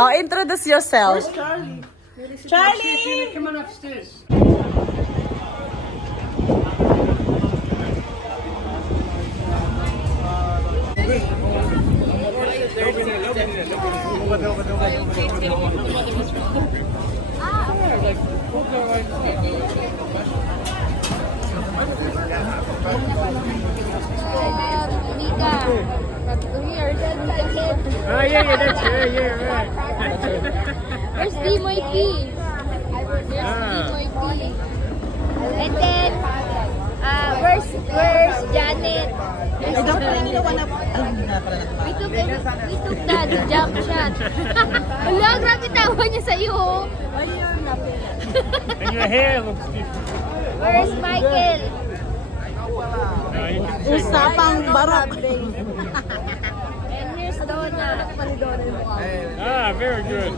Oh, introduce yourself. Where's Charlie? Charlie! Come on upstairs. Oh yeah, that's right. Where's Dimoy P? Where's Dimoy P? And then, where's Janet? We took the jump shot. Wala, grabe tawa niya sa'yo. And your hair looks different. Where's Michael? Usapang barok. And here's Donna. Ah, very good.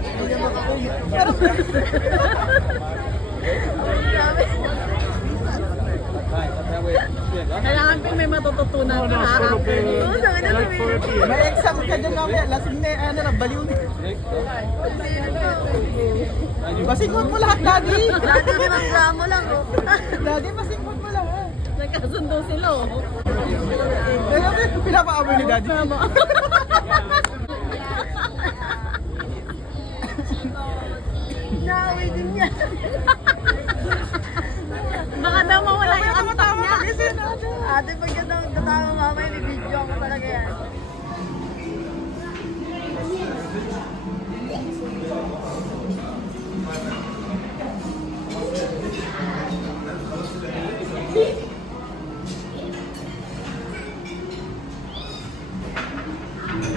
Kailangan pa may matututunan ka ha after this. May exam ka dyan mamaya. Lasing na, baliw na. Masingkot mo lahat, Daddy. Daddy, magkamo lang. Daddy, masingkot mo lahat. Nagkasundo sila, oh. Pinapaamoy ni Daddy. Naaway din niya. Baka daw mawala yung antok niya. Ate, pag yan daw katawa mamay, may video ako talaga yan.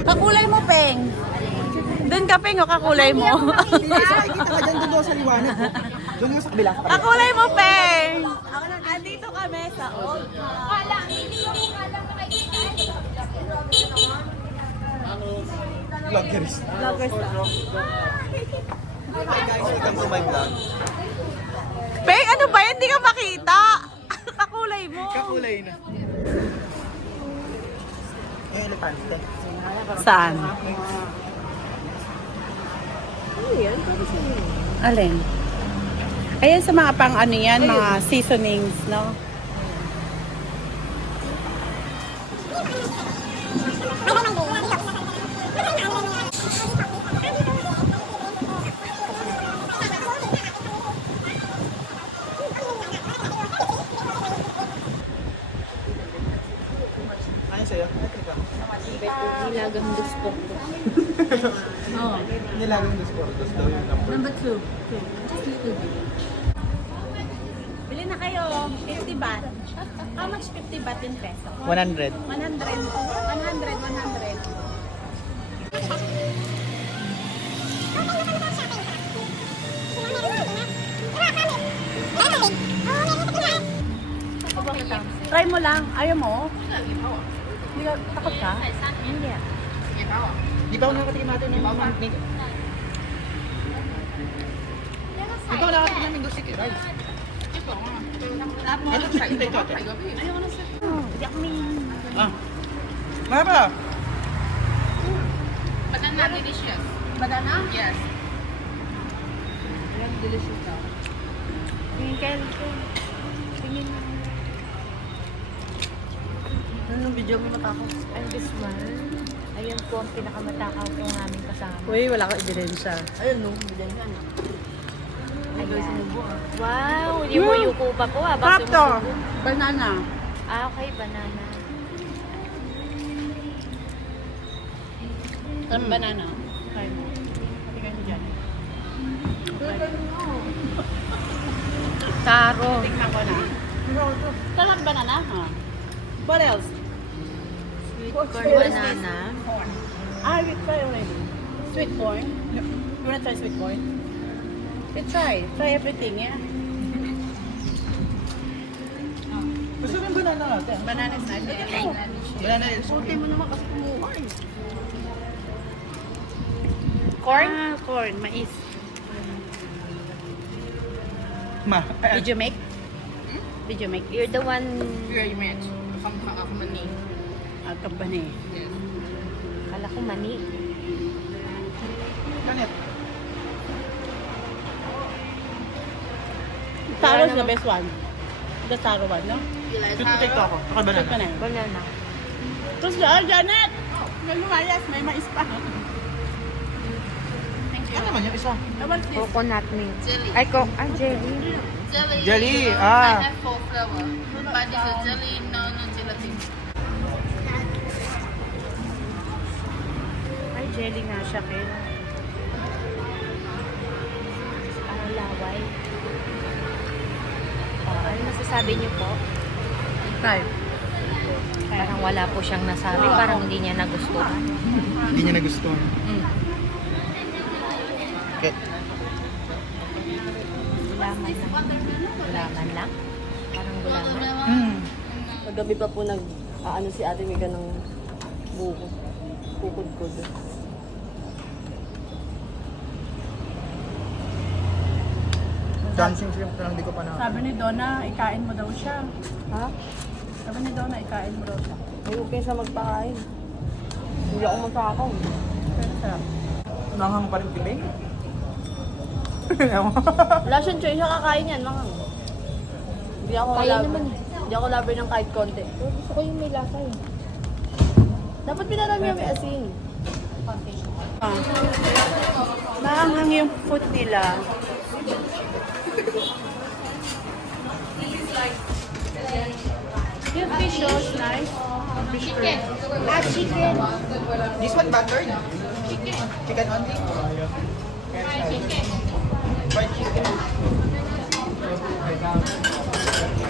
Kakulay mo, Peng. Doon ka, Peng, o kakulay mo. Kita ka dyan doon sa liwanag. Doon nga sa kabila. Kakulay mo, Peng. Andito kami sa Old Vloggers. Vloggers na. Welcome to my vlog. Peng, ano ba yan? Hindi ka makita. Kakulay mo. Kakulay na. Yung elepante. Saan? Alin? Ayan sa mga pang ano yan, mga seasonings, no? Ano sa'yo? Nilagang gusto ko. Nilagang Discordos daw yung number. Number 2. Just little bit. Bili na kayo. 50 baht. How much 50 baht in peso? 100. 100. 100. Try mo lang. Ayaw mo? Hindi ka, takot ka? Hindi. Di ba ako nakatikim natin ng mga mantika? Di ba ako nakatikim ng Mango Sticky Rice? Ito, ito. Ah. Mama! Banana delicious. Banana? Yes. Delicious daw. Tingin kayo dito. Tingin mo. Anong video mo matakot? And this one, ayun po ang pinakamatakaw po namin kasama. Uy, wala kang ebidensya. Ayun no, bilang yan. Ayan. Wow, yuko pa po ah. Crop to. Banana. Ah, okay, banana. Anong banana? Try mo. Tingnan mo dyan. Taro. Tingnan ko na. Sarap banana, ha? What else? Sweet corn banana. Ah, we try already. Sweet corn. You wanna try sweet corn? You try. Try everything, yeah? Gusto mo yung banana natin? Banana is nice. Banana is Suti mo naman kasi kumuha eh. Corn? Ah, corn. Mais. Ma. Did you make? Did you make? You're the one... Very much. Ako mani. Agkabane. Yes. Kala ko mani. Janet. Taro is the best one. The taro one, no? You like Sweet potato ako. Saka Ito banana. na yun. Banana. Tapos Janet! May lumayas, may mais pa. Thank you. Ano naman yung isa? What's this? Coconut milk. Jelly. Ay, jelly. Jelly. Jelly, I ah. have 4 flavor. But it's a jelly, no gelatin. Ay, jelly nga siya, Ken. Parang laway. Ano masasabi niyo po? Five. Parang wala po siyang nasabi. Parang hindi niya nagustuhan. Hindi niya nagustuhan. Okay. Gulaman lang. Gulaman lang? Parang gulaman. Paggabi pa po ano si Ate Mika ng buko. Kukod-kod. Dancing shrimp na lang, di ko pa na. Sabi ni Donna, ikain mo daw siya. Ha? Sabi ni Donna, ikain mo daw siya. Ay, okay siya magpakain. Hindi ako magkakaw. Pero sarap. Nanghang pa rin piling. Wala siyang choice. Siya kakain yan, mangang. Hindi ako Kaya lover. naman. Hindi ako lover ng kahit konti. Pero gusto ko yung may lasa eh. Dapat pinarami yung may asin. Maanghang yung food nila. Yung fish sauce, nice. Fish Chicken. Chicken. This one buttered? Chicken only? Fried chicken.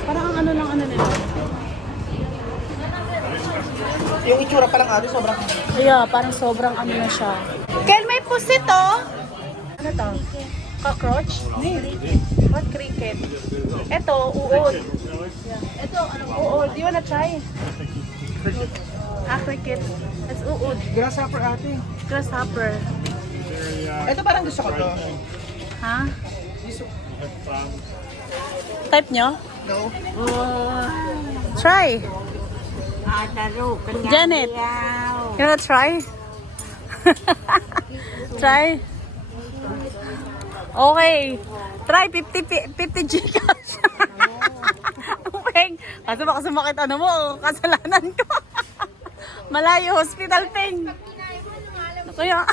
Parang ang ano ng ano nila. Yung itsura pa lang ate, sobrang... Yeah, parang sobrang ano na siya. Ken, may pusit oh! Ano to? Cockroach? What cricket? Ito, uod. Ito, ano? Uod. Do you wanna try? Ah, cricket. It's uod. Grasshopper ate. Grasshopper. Ito parang gusto ko to. Ha? Type nyo? No? Try. Janet, you wanna try? Try. Okay. Try 50 Gcash. Peng. Kasi baka sumakit ano mo, kasalanan ko. Malayo, hospital peng. Kaya.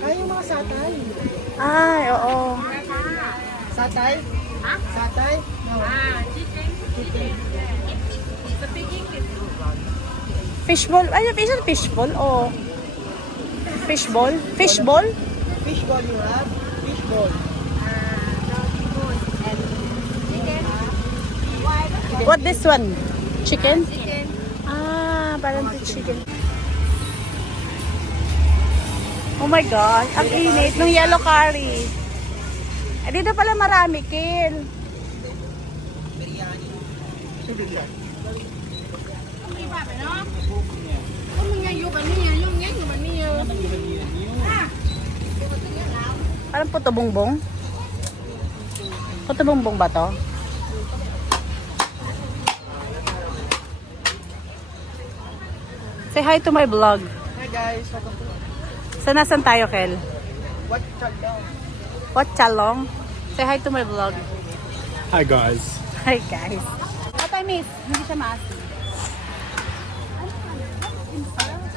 Ay, yung mga satay. Ay, oo. Satay? Ha? Satay? No. Fishball. Ay, is it fishball? Oh. Fishball? Fishball? Fishball you have? Fishball. What this one? Chicken? Chicken. Ah, parang chicken. Oh my gosh, ang init ng yellow curry. Eh, dito pala marami, Kil. Parang puto bongbong. Puto bongbong ba to? Say hi to my vlog. Hi guys, welcome to Saan tayo, Kel? What Chalong? What Chalong? Say hi to my vlog. Hi guys. Hi, guys. What I miss? Hindi siya maasin.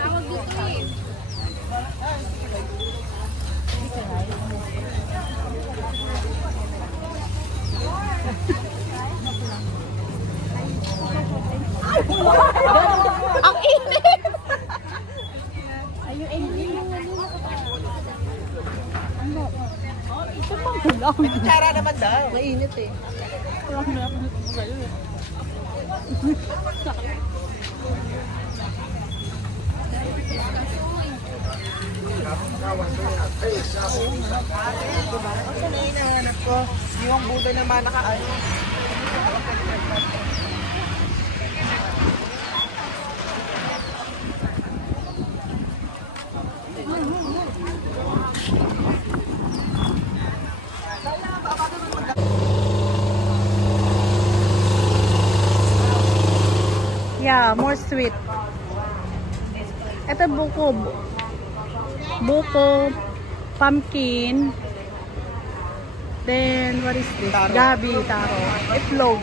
Tawag dito eh. Ang init! Ayun, ano? Ito pang hulang. Kutsara naman daw. Mainit eh. Ang hinahanap ko, yung budo naman nakaano. Yeah, more sweet. Ito buko. buko, pumpkin, then what is this? Gabi, taro, itlog.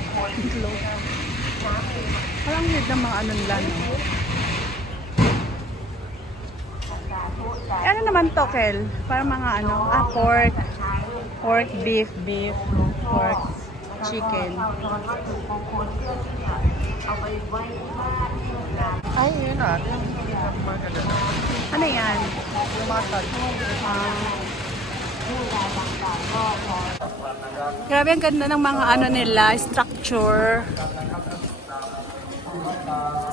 Parang weird na mga ano nila, no? Ano naman to, Kel? Parang mga ano, pork, beef, pork, chicken. Ay, yun na. Ano yan? Grabe, ang ganda ng mga ano nila, structure.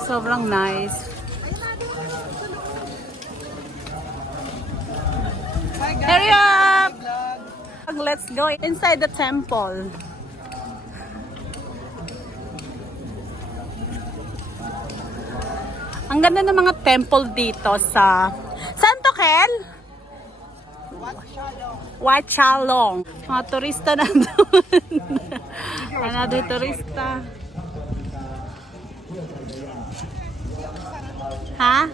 Sobrang nice. Hurry up! Let's go inside the temple. Ang ganda ng mga temple dito sa... Saan to, Kel? Wat Chalong. Mga turista na doon. Another turista. Ha?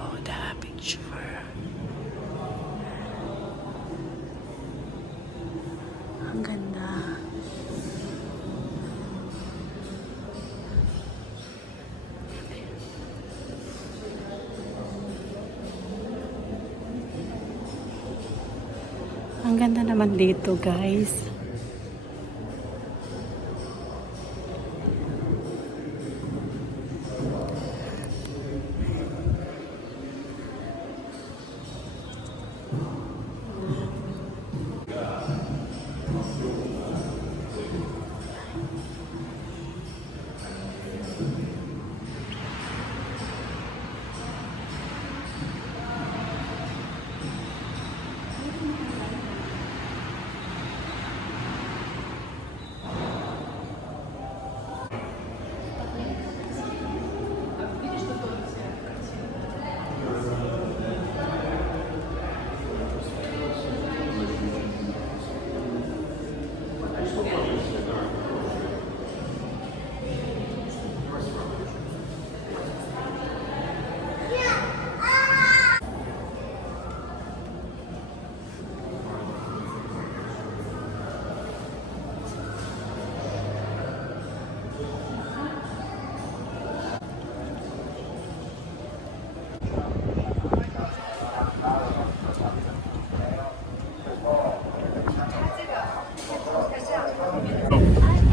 Buddha picture. Ang ganda. Ang ganda naman dito, guys.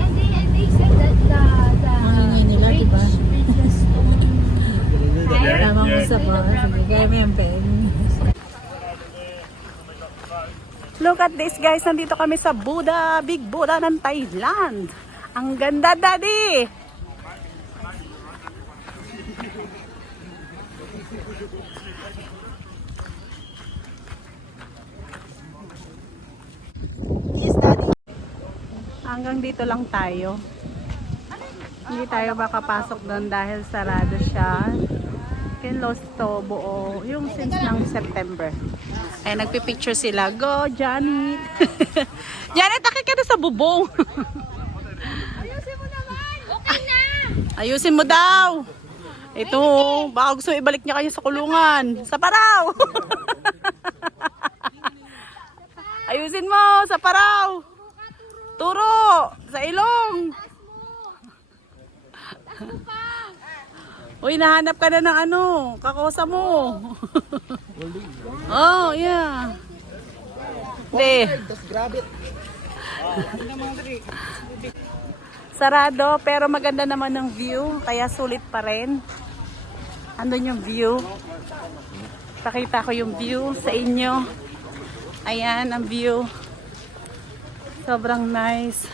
And they said that Maingay nila, diba? Tama mo sa boss. Sige, gaya mo yung pen. Look at this, guys. Nandito kami sa Buddha, Big Buddha ng Thailand. Ang ganda, Daddy! Yes, Daddy. Hanggang dito lang tayo. Hindi tayo makapasok doon dahil sarado siya. Kinlost to buo yung since ng September. Ay, nagpipicture sila. Go, Janet! Janet, akit ka na sa bubong. ayusin mo naman! Okay na! Ayusin mo daw! Ito, baka gusto ibalik niya kayo sa kulungan. Sa paraw! Ayusin mo, sa paraw! Turo! Sa ilong! Uy, nahanap ka na ng ano, kakosa mo. Oh, yeah. Hindi. Just grab it. Sarado, pero maganda naman ng view, kaya sulit pa rin. Andun yung view. Pakita ko yung view sa inyo. Ayan, ang view. Sobrang nice.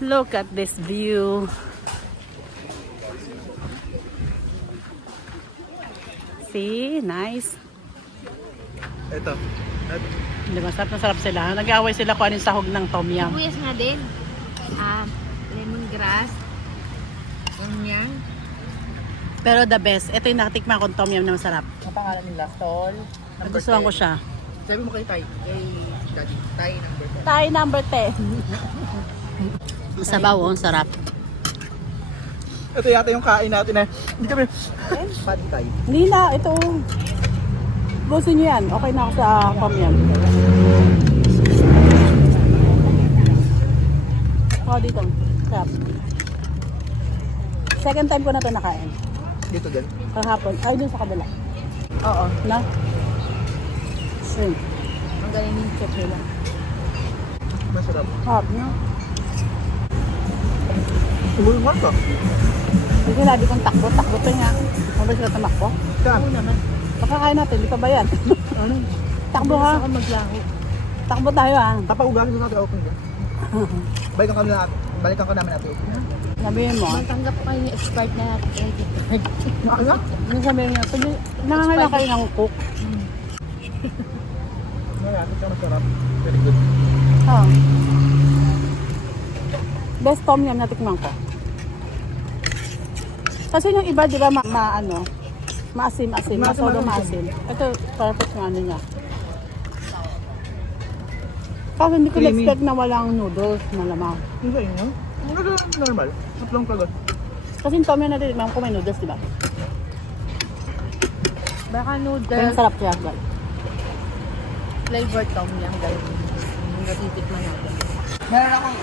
Look at this view. See? Nice. Ito. Di ba? Sarap na sarap sila. Nag-aaway sila kung anong sahog ng tom yum. Sibuyas nga din. Lemongrass. Onion. Pero the best, ito yung nakatikman kong tom yum na masarap. Ang pangalan nila, Tol. Nagustuhan ko siya. Sabi mo kay Tay. Kay Daddy. Tay number 10. Tayo number 10. Masabaw, oh, sarap. Ito yata yung kain natin eh. Hindi kami... Pad thai. Hindi na, ito. Busin niyo yan. Okay na ako sa pamyan. Oh, dito. Sarap. Second time ko na ito nakain. Dito din. Kahapon. Ay, dun sa kabila. Oo. Na? Shrimp. Ang galing yung chef nila. Masarap. Sarap, no? Tumulong ka to. Yung sinabi kong takbo, takbo to nga. Mabay sila tumakbo. Saan? Pakakain natin, di pa ba yan? Ano? Takbo ha. Ako maglaho. Takbo tayo ha. Tapaugasin natin open ka. Balikan ka namin natin open. Sabihin mo. Magtanggap pa yung expired na credit card. Ano? Yung sabihin niya, pwede, nangangailangan kayo ng cook. Malapit ka masarap. Very good. Ha. Best tom yum na tikman ko. Kasi yung iba, di ba, maasim-asim, masodo maasim. Ito, perfect yung ano niya. Kasi hindi ko Creamy. expect na walang noodles na lamang. Hindi yun yun. Ano normal? Tatlong kagat. Kasi yung tom yum na tikman ko may noodles, di ba? Baka Pero noodles, masarap siya, guys. flavor tom yum. Galing. Yung natitikman natin. Meron akong...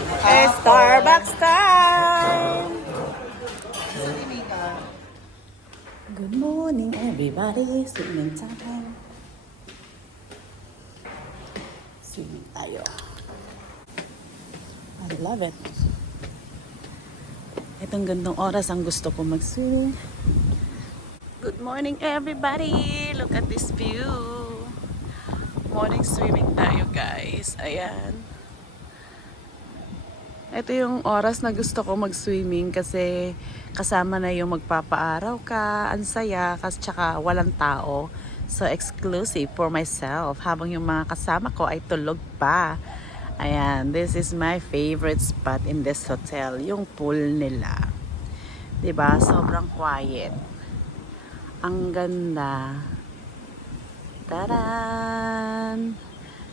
Starbucks time! Good morning, everybody. Swimming time. Swimming tayo. I love it. Itong gandang oras ang gusto ko mag-swimming. Good morning, everybody. Look at this view. Morning swimming tayo, guys. Ayan. Ito yung oras na gusto ko mag-swimming kasi kasama na yung magpapaaraw ka, ang saya, kasi tsaka walang tao. So, exclusive for myself. Habang yung mga kasama ko ay tulog pa. Ayan, this is my favorite spot in this hotel. Yung pool nila. 'Di ba? Sobrang quiet. Ang ganda. Taran!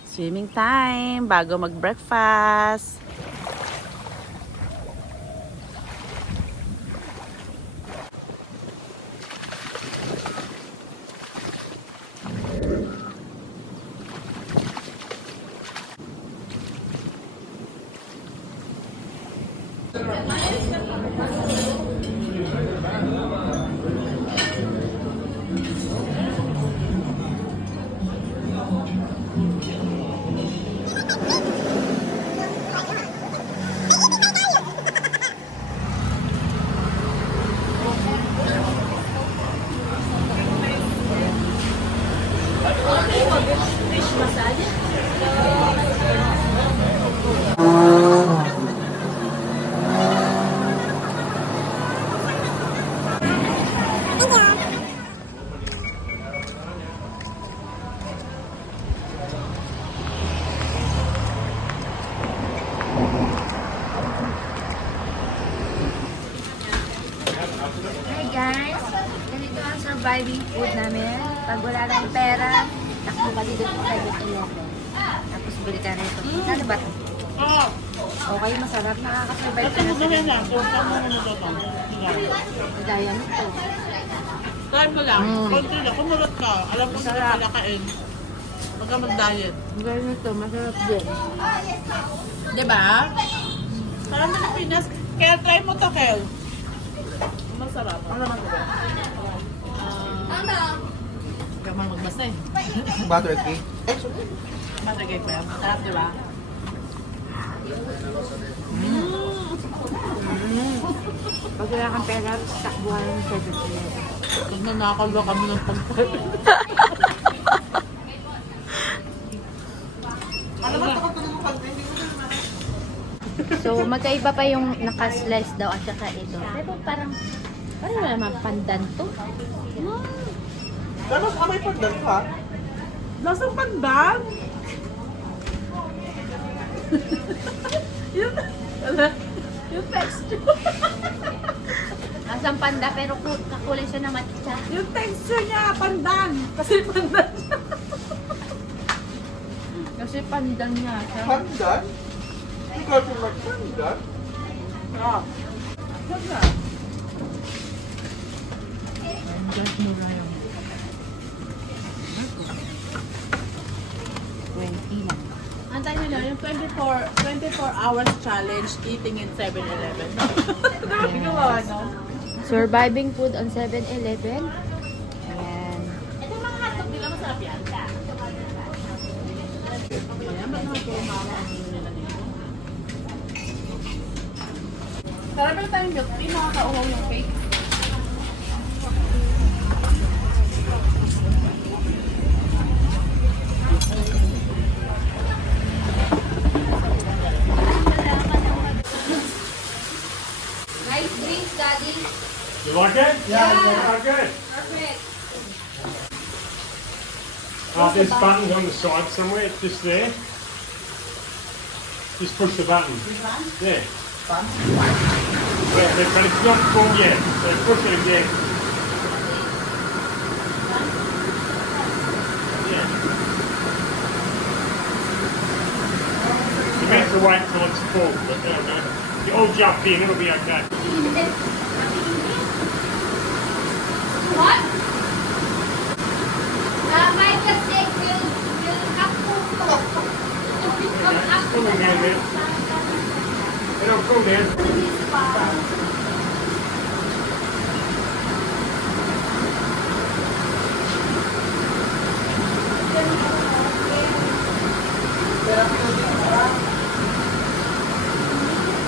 Swimming time bago mag-breakfast. Hi guys! Ganito ang surviving food namin. Pag wala tayong pera, takbo ka dito sa private eleven. Tapos bili ka rito. Ano ba ito? Okay, masarap. Nakaka-survive ka na sa Gaya nito. Try mo lang. Konti lang. Kumulot ka. Alam ko sila pinakain. Huwag ka mag-diet. Gaya nito, masarap din. Diba? Parang Pilipinas. Kaya try mo to, Kel. Masarap. Ano naman ito? Hindi ka man magbasa eh. Butter cake. Matagay pa yan. Masarap, diba? Pag wala kang pera, takbuhan ng private eleven. Pag nanakaw kami ng pagkain. So, magkaiba pa yung naka-slice daw at saka ito. Pero parang wala naman pandan to. Pero mas amay pandan ka. Lasang pandan? yung texture. Asang panda pero kakulay siya na matcha. Yung texture niya, pandan. Kasi pandan siya. Kasi pandan niya siya. Pandan? Hindi ka rin magpandan? Ah. Pandan. Just mura yung 20 lang. antay nila yung 24 hours challenge eating in 7-Eleven. Grabe gawa, no? Surviving food on 7-Eleven. Ayan. Ito yung mga hotdog nila, masarap yan. Ayan, ba't mga puro mama ang nila nito? Sarap lang tayong milk tea, nakakauhaw yung cake. Nice drinks, Daddy. You like it? Yeah. Oh, good. Perfect. There's buttons on the side somewhere, just there. Just push the button. There. But it's not full yet, so push it again. Yeah. You have to wait till it's full, but you all jump in, it'll be okay. What? May kasi yung ako. It's cooling down there. It'll cool down.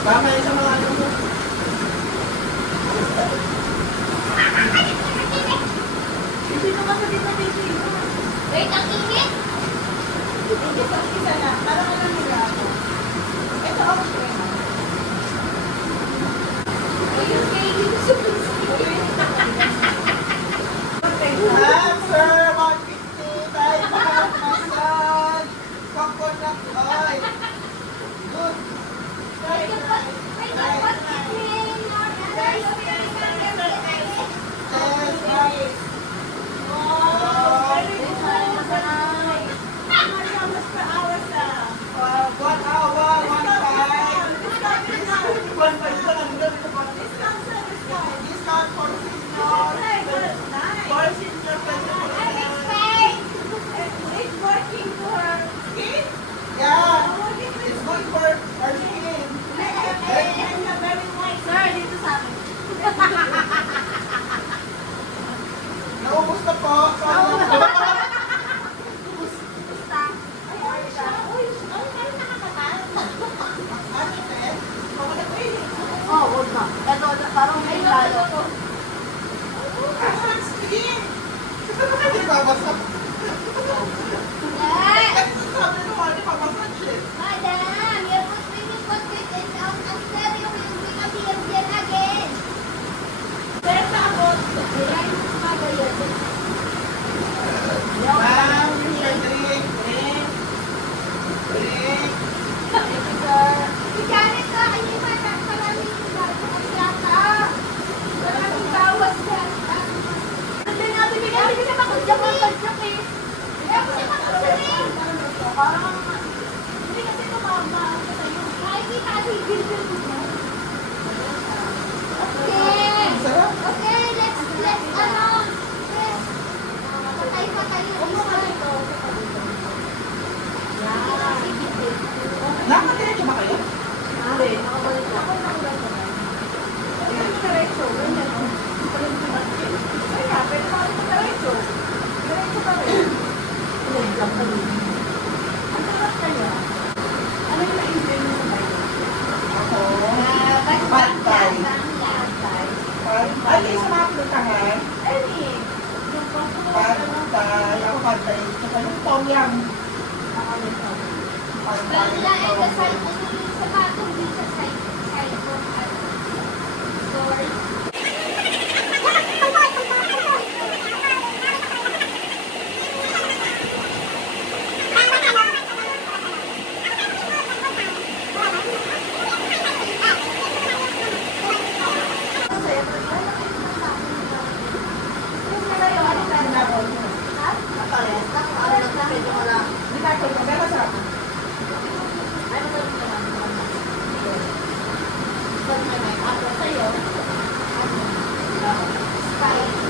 Baka sa mga ano mo. Wait, ang init? Isa na, parang ano nila ako. Ito ako siya. Ayun, kayo yung super Answer 150 tayo massage. Coconut oil. Good. Yes, right. One hour, 1 discount for seniors. For seniors, yeah, it's good for our skin. Naubos na po. Hindi babasa. Sabi naman, hindi babasa siya. Ma'am, your drink. Drink. Sarap. Okay, let's patay yung isa. Nakadiretso ba kayo? Pantay. Ay, sa mga plutahan. Pantay. Ako pantay. Saka yung tom yum. Pantay.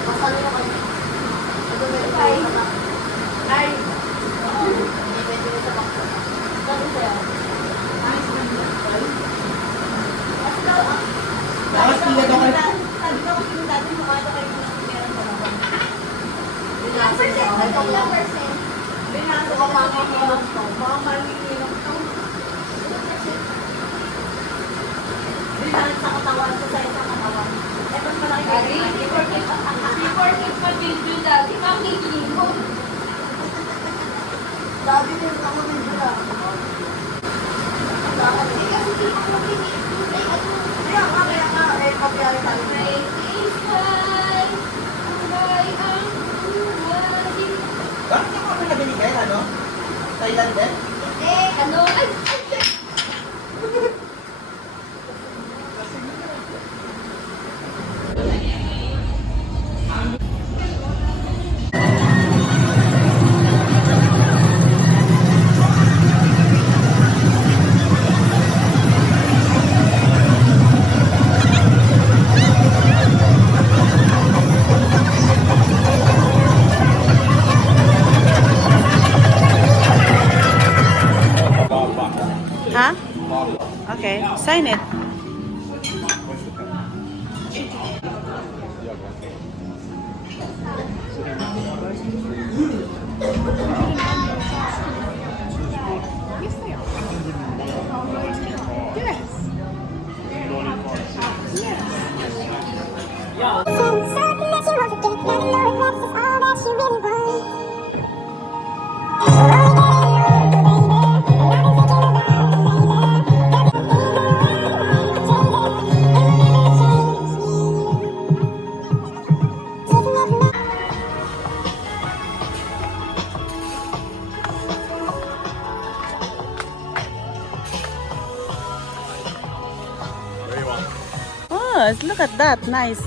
Masalo na kayo. Tapos pila daw kayo. Bakit ako na binigay, ano? Thailand din? Huh? Okay, sign it. Oh, look at that. Nice.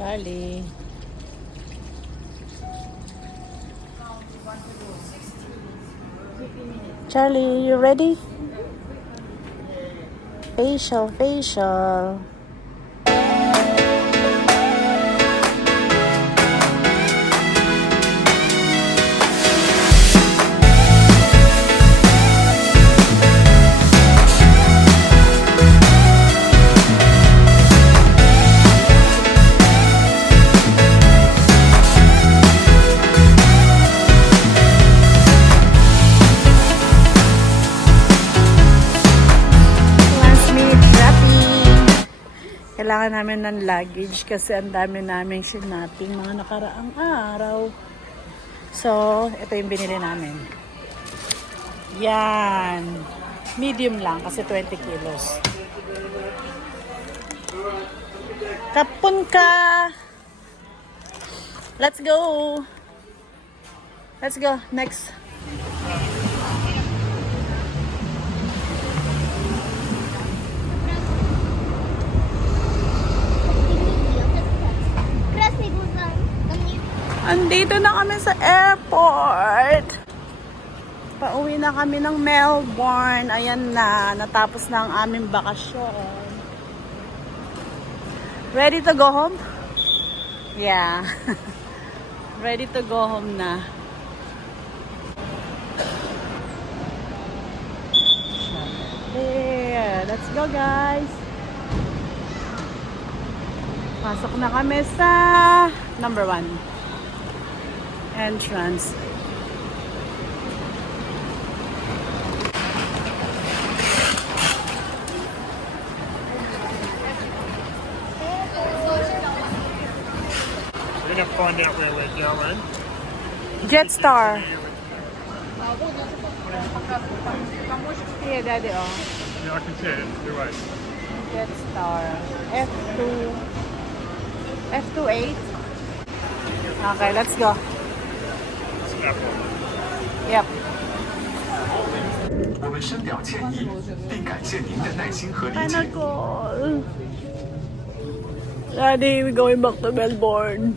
Charlie. Charlie, you ready? Facial, facial. Last minute shopping. Kailangan namin ng luggage kasi ang dami naming sinating mga nakaraang araw. So, ito yung binili namin. Yan. Medium lang kasi 20 kilos. Kapun ka! Let's go! Let's go. Next. Andito na kami sa airport. Pauwi na kami ng Melbourne. Ayan na. Natapos na ang aming bakasyon. Ready to go home? Yeah. Ready to go home na. There. Let's go, guys. Pasok na kami sa number 1 entrance. We're gonna find out where we're going. Jetstar. Yeah, Daddy, oh. Yeah, I can see it. You're right. Jetstar. F28. Okay, let's go. Snap on. Yep. 我们深表歉意，并感谢您的耐心和理解。 Pinnacle. Daddy, we're going back to Melbourne.